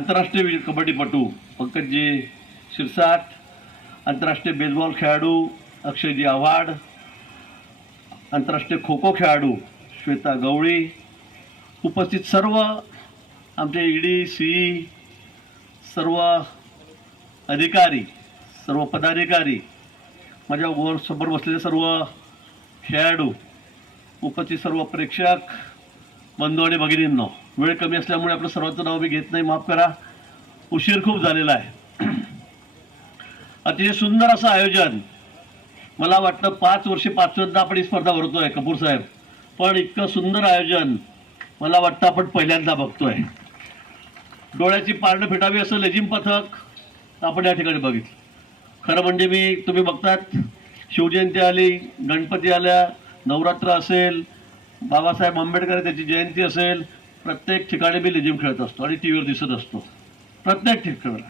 आंतरराष्ट्रीय कबड्डीपटू पंकजजी शिरसाट आंतरराष्ट्रीय बेसबॉल खेळाडू अक्षयजी आव्हाड आंतरराष्ट्रीय खो खो खेळाडू श्वेता गवळी उपस्थित सर्व आमचे ईडी सी सर्व अधिकारी सर्व पदाधिकारी माझ्या वर समोर बसलेले सर्व खेळाडू उपस्थित सर्व प्रेक्षक बंधू आणि भगिनींनो वेळ कमी असल्यामुळे आपलं सर्वांचं नाव मी घेत नाही. माफ करा. उशीर खूप झालेला आहे. अतिशय सुंदर असं आयोजन. मला वाटतं पाच वर्षे पाचव्यांदा आपण ही स्पर्धा भरतोय कपूर साहेब. पण इतकं सुंदर आयोजन मला वाटतं आपण पहिल्यांदा बघतोय. डोळ्याची पारणं फिटावी असं लेझिम पथक आपण या ठिकाणी बघितलं. खरं म्हणजे मी तुम्ही बघतात शिवजयंती आली गणपती आल्या नवरात्र असेल बाबासाहेब आंबेडकर त्याची जयंती असेल प्रत्येक ठिकाणी मी लेझिम खेळत असतो आणि टी व्हीवर दिसत असतो. प्रत्येक ठिकाणी.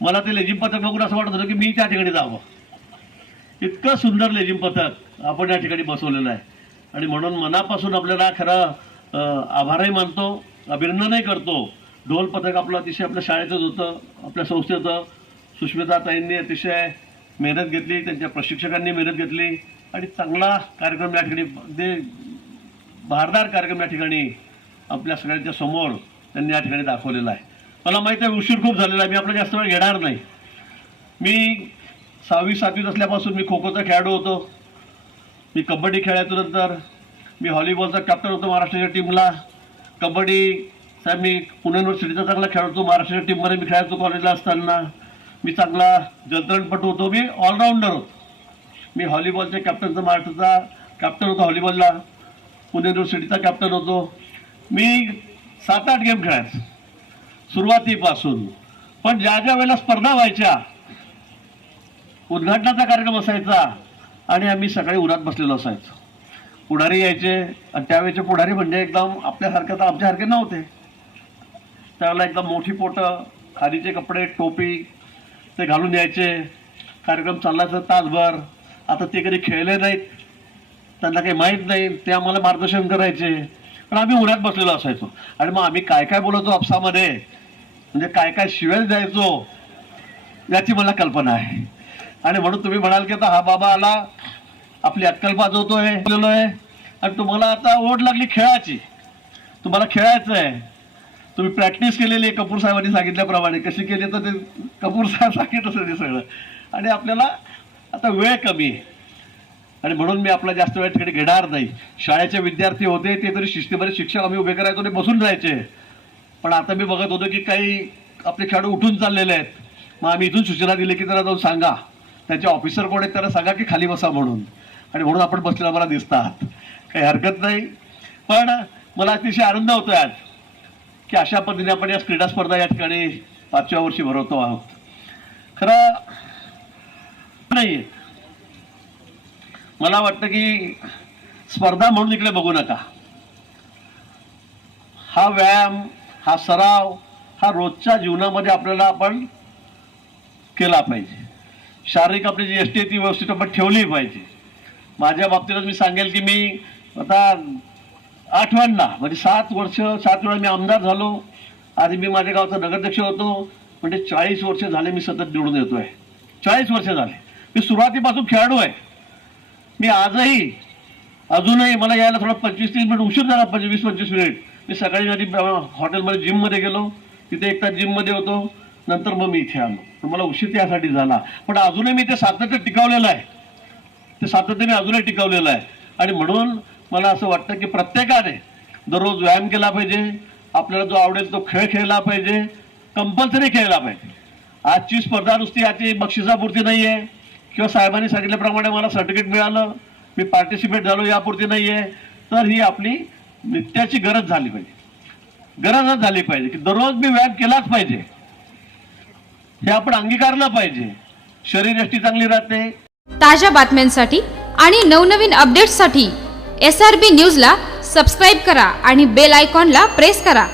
मला ते लेझिम पथक बघून असं वाटत होतं की मी त्या ठिकाणी जावं. इतकं सुंदर लेझिम पथक आपण या ठिकाणी बसवलेलं आहे. आणि म्हणून मनापासून आपल्याला खरं आभारही मानतो अभिनंदनही करतो. ढोल पथक आपलं अतिशय आपल्या शाळेचंच होतं आपल्या संस्थेचं सुष्मिताताईंनी अतिशय मेहनत घेतली त्यांच्या प्रशिक्षकांनी मेहनत घेतली. आणि चांगला कार्यक्रम या ठिकाणी अगदी भारदार कार्यक्रम या ठिकाणी आपल्या सगळ्यांच्या समोर त्यांनी या ठिकाणी दाखवलेला आहे. मला माहिती आहे उशीर खूप झालेला आहे. मी आपला जास्त वेळ घेणार नाही. मी सहावी सातवीत असल्यापासून मी खो खोचा खेळाडू होतो. मी कबड्डी खेळायचो नंतर. मी व्हॉलीबॉलचा कॅप्टन होतो महाराष्ट्राच्या टीमला कबड्डी साहेब मी पुणे युनिव्हर्सिटीचा चांगला खेळतो महाराष्ट्राच्या टीममध्ये मी खेळायचो कॉलेजला असताना. मी चांगला जलतरणपटू होतो. मी ऑलराऊंडर होतो. मी व्हॉलीबॉलच्या कॅप्टनचा महाराष्ट्राचा कॅप्टन होतो व्हॉलीबॉलला. पुणे युनिव्हर्सिटीचा कॅप्टन होतो. मी सात आठ गेम खेळायचो. सुरुवातीपासून. पण ज्या ज्या वेळेला स्पर्धा व्हायच्या उद्घाटनाचा कार्यक्रम असायचा आणि आम्ही सकाळी उरात बसलेलो असायचो. पुढारी यायचे आणि त्यावेळेचे पुढारी म्हणजे एकदम आपल्यासारखे तर आमच्यासारखे नव्हते. त्यावेळेला एकदम मोठी पोटं खादीचे कपडे टोपी ते घालून यायचे. कार्यक्रम चाललायचा तासभर. आता ते कधी खेळले नाहीत. त्यांना काही माहीत नाही ते आम्हाला मार्गदर्शन करायचे. पण आम्ही उन्हात बसलेलो असायचो. आणि मग आम्ही काय काय बोलायचो आपसामध्ये? म्हणजे काय काय शिवेल द्यायचो? याची मला कल्पना आहे. आणि म्हणून तुम्ही म्हणाल की आता हा बाबा आला आपली अक्कल पाजवतोय बोललो आहे आणि तुम्हाला आता ओढ लागली खेळाची. तुम्हाला खेळायचं आहे तुम्ही प्रॅक्टिस केलेली आहे कपूर साहेबांनी सांगितल्याप्रमाणे. कशी केली तर ते कपूर साहेब सांगितलं ते सगळं. आणि आपल्याला आता वेळ कमी आहे. आणि म्हणून मी आपला जास्त वेळ तिकडे घेणार नाही. शाळेचे विद्यार्थी होते ते तरी शिस्तीमध्ये शिक्षक आम्ही उभे करायचो आणि बसून राहायचे. पण आता मी बघत होतो की काही आपले खेळाडू उठून चाललेले आहेत. मग आम्ही इथून सूचना दिली की त्याला जाऊन सांगा. त्याचे ऑफिसर कोण आहेत त्याला सांगा की खाली बसा म्हणून. आणि म्हणून आपण बसलेला मला दिसतात. काही हरकत नाही. पण मला अतिशय आनंद होतोय आज की अशा पद्धतीने आपण या क्रीडा स्पर्धा या ठिकाणी पाचव्या वर्षी भरवतो आहोत. खरं नाही मला वाटतं की स्पर्धा म्हणून इकडे बघू नका. हा व्यायाम हा सराव हा रोजच्या जीवनामध्ये आपल्याला आपण केला पाहिजे. शारीरिक आपली जी एस टी ती व्यवस्थित आपण ठेवली पाहिजे. माझ्या बाबतीतच मी सांगेल की मी आता आठव्यांना म्हणजे सात वर्ष सात वेळा मी आमदार झालो. आधी मी माझ्या गावचा नगराध्यक्ष होतो. म्हणजे चाळीस वर्ष झाले मी सतत निवडून येतोय. चाळीस वर्ष झाले. मी सुरुवातीपासून खेळाडू आहे. मी आजही अजूनही मला यायला थोडा पंचवीस तीस मिनिट उशीर झाला पंचवीस पंचवीस मिनिट. मी सकाळी आधी हॉटेलमध्ये जिममध्ये गेलो. तिथे एक तास जिममध्ये होतो. नंतर मग मी इथे आलो. पण मला उशीर त्यासाठी झाला. पण अजूनही मी ते सातत्य टिकवलेलं आहे. ते सातत्याने अजूनही टिकवलेलं आहे. आणि म्हणून मला असं वाटतं की प्रत्येकाने दररोज व्यायाम केला पाहिजे. आपल्याला जो आवडेल तो खेळ खेळला पाहिजे. कंपल्सरी खेळला पाहिजे. आजची स्पर्धा नुसती आजची बक्षिसापुरती नाही आहे किंवा साहेबांनी सांगितल्याप्रमाणे मला सर्टिफिकेट मिळालं मी पार्टिसिपेट झालो यापुरती नाही आहे तर ही आपली नित्याची गरज झाली पाहिजे. गरजच झाली पाहिजे की दररोज मी व्यायाम केलाच पाहिजे. हे आपण अंगीकारलं पाहिजे. शरीरयष्टी चांगली राहते. ताज्या बातम्यांसाठी आणि नवनवीन अपडेट्ससाठी एस आर बी न्यूजला सबस्क्राईब करा आणि बेल आयकॉनला प्रेस करा.